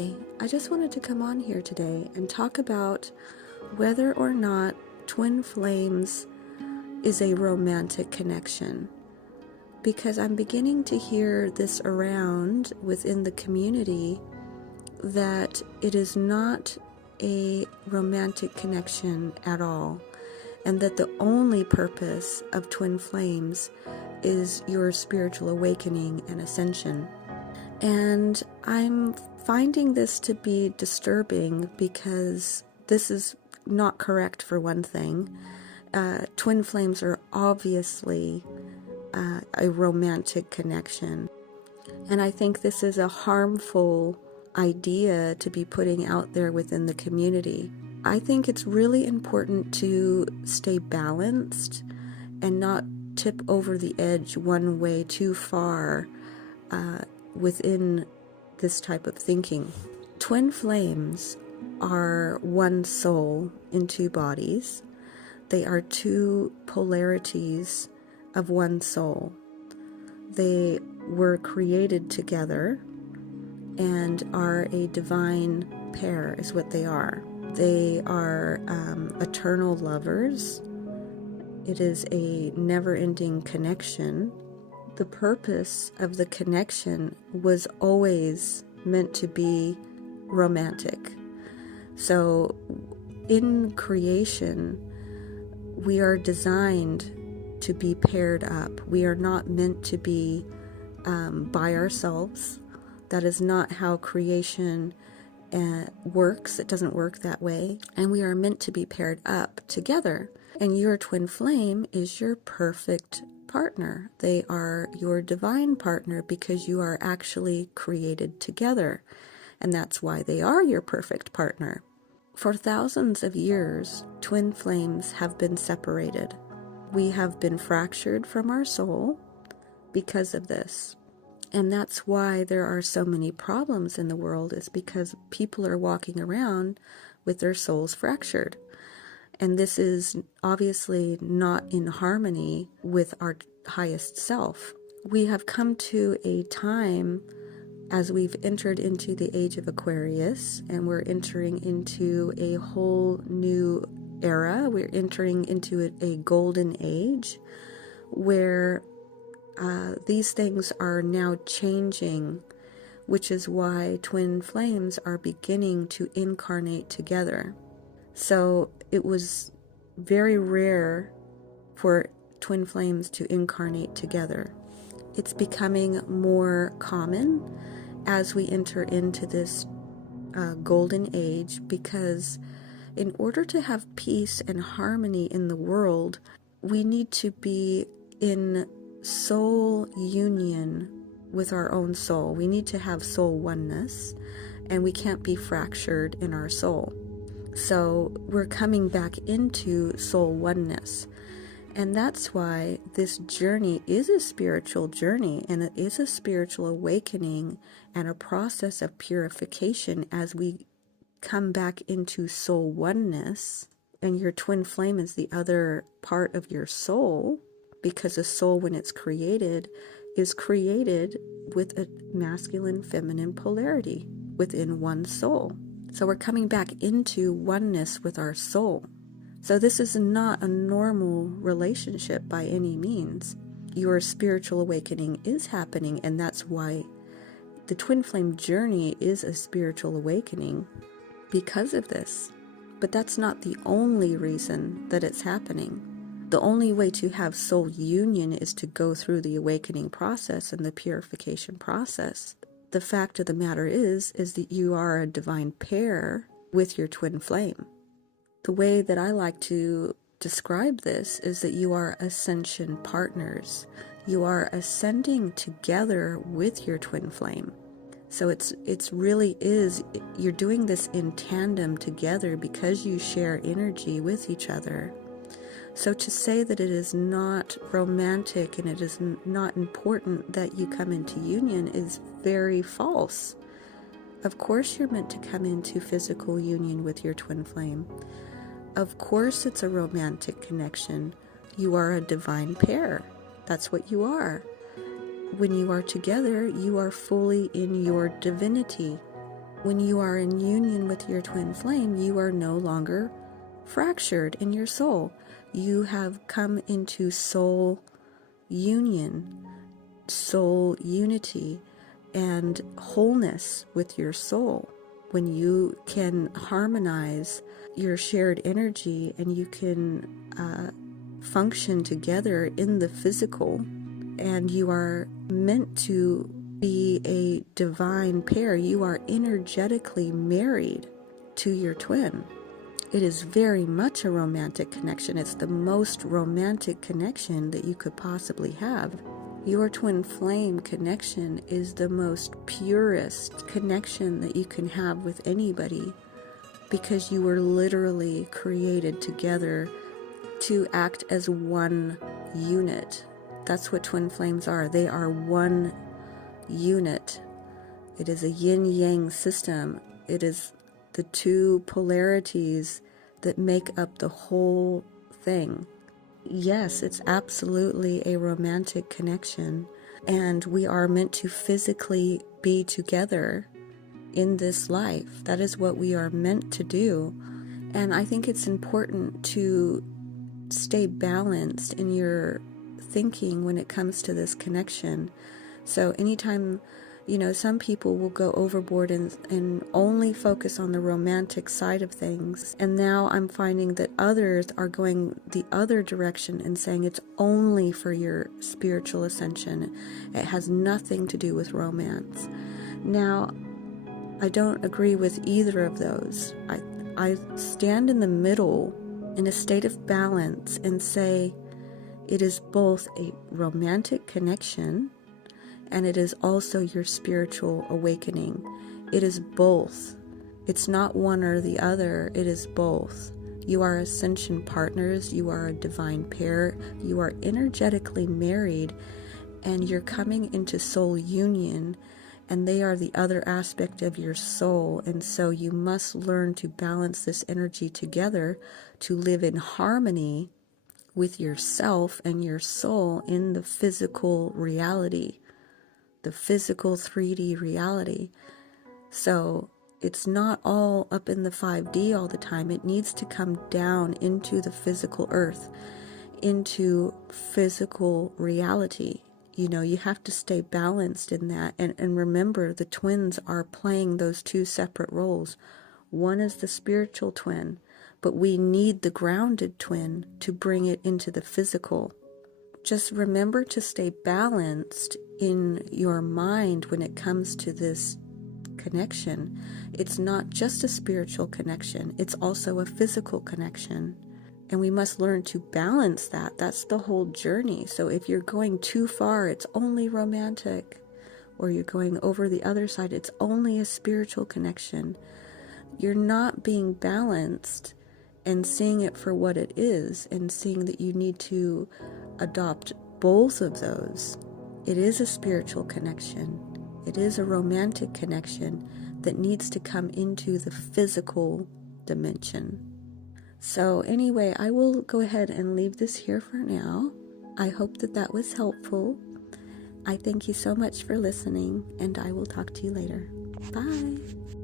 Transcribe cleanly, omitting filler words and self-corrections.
Hi, I just wanted to come on here today and talk about whether or not twin flames is a romantic connection. Because I'm beginning to hear this around within the community that it is not a romantic connection at all, and that the only purpose of twin flames is your spiritual awakening and ascension. And I'm finding this to be disturbing because this is not correct, for one thing. Twin flames are obviously a romantic connection. And I think this is a harmful idea to be putting out there within the community. I think it's really important to stay balanced and not tip over the edge one way too far within this type of thinking. Twin flames are one soul in two bodies. They are two polarities of one soul. They were created together and are a divine pair, is what they are. They are eternal lovers. It is a never-ending connection. The purpose of the connection was always meant to be romantic. So in creation, we are designed to be paired up. We are not meant to be by ourselves. That is not how creation works. It doesn't work that way. And we are meant to be paired up together. And your twin flame is your perfect partner. They are your divine partner because you are actually created together. And that's why they are your perfect partner. For thousands of years, twin flames have been separated. We have been fractured from our soul because of this. And that's why there are so many problems in the world, is because people are walking around with their souls fractured. And this is obviously not in harmony with our highest self. We have come to a time, as we've entered into the age of Aquarius, and we're entering into a whole new era. We're entering into a golden age where these things are now changing, which is why twin flames are beginning to incarnate together. So it was very rare for twin flames to incarnate together. It's becoming more common as we enter into this golden age, because in order to have peace and harmony in the world, we need to be in soul union with our own soul. We need to have soul oneness, and we can't be fractured in our soul. So we're coming back into soul oneness. And that's why this journey is a spiritual journey, and it is a spiritual awakening and a process of purification as we come back into soul oneness. And your twin flame is the other part of your soul, because a soul, when it's created, is created with a masculine, feminine polarity within one soul. So we're coming back into oneness with our soul. So this is not a normal relationship by any means. Your spiritual awakening is happening, and that's why the twin flame journey is a spiritual awakening, because of this. But that's not the only reason that it's happening. The only way to have soul union is to go through the awakening process and the purification process. The fact of the matter is that you are a divine pair with your twin flame. The way that I like to describe this is that you are ascension partners. You are ascending together with your twin flame. So it's really is, you're doing this in tandem together because you share energy with each other. So to say that it is not romantic and it is not important that you come into union is very false. Of course you're meant to come into physical union with your twin flame. Of course it's a romantic connection. You are a divine pair. That's what you are. When you are together, you are fully in your divinity. When you are in union with your twin flame, you are no longer fractured in your soul. You have come into soul union, soul unity, and wholeness with your soul. When you can harmonize your shared energy and you can function together in the physical, and you are meant to be a divine pair. You are energetically married to your twin. It is very much a romantic connection. It's the most romantic connection that you could possibly have. Your twin flame connection is the most purest connection that you can have with anybody, because you were literally created together to act as one unit. That's what twin flames are. They are one unit. It is a yin-yang system. It is the two polarities that make up the whole thing. Yes, it's absolutely a romantic connection, and we are meant to physically be together in this life. That is what we are meant to do. And I think it's important to stay balanced in your thinking when it comes to this connection. So anytime, some people will go overboard and only focus on the romantic side of things. And now I'm finding that others are going the other direction and saying it's only for your spiritual ascension. It has nothing to do with romance. Now, I don't agree with either of those. I stand in the middle in a state of balance and say it is both a romantic connection and it is also your spiritual awakening. It is both. It's not one or the other. It is both. You are ascension partners. You are a divine pair. You are energetically married, and you're coming into soul union, and they are the other aspect of your soul. And so you must learn to balance this energy together to live in harmony with yourself and your soul in the physical reality, the physical 3D reality. So it's not all up in the 5D all the time. It needs to come down into the physical earth, into physical reality. You have to stay balanced in that. And remember, the twins are playing those two separate roles. One is the spiritual twin, but we need the grounded twin to bring it into the physical. Just remember to stay balanced in your mind when it comes to this connection. It's not just a spiritual connection, it's also a physical connection. And we must learn to balance that. That's the whole journey. So if you're going too far, it's only romantic, or you're going over the other side, it's only a spiritual connection. You're not being balanced and seeing it for what it is, and seeing that you need to adopt both of those. It is a spiritual connection. It is a romantic connection that needs to come into the physical dimension. So anyway, I will go ahead and leave this here for now. I hope that was helpful. I thank you so much for listening, and I will talk to you later. Bye.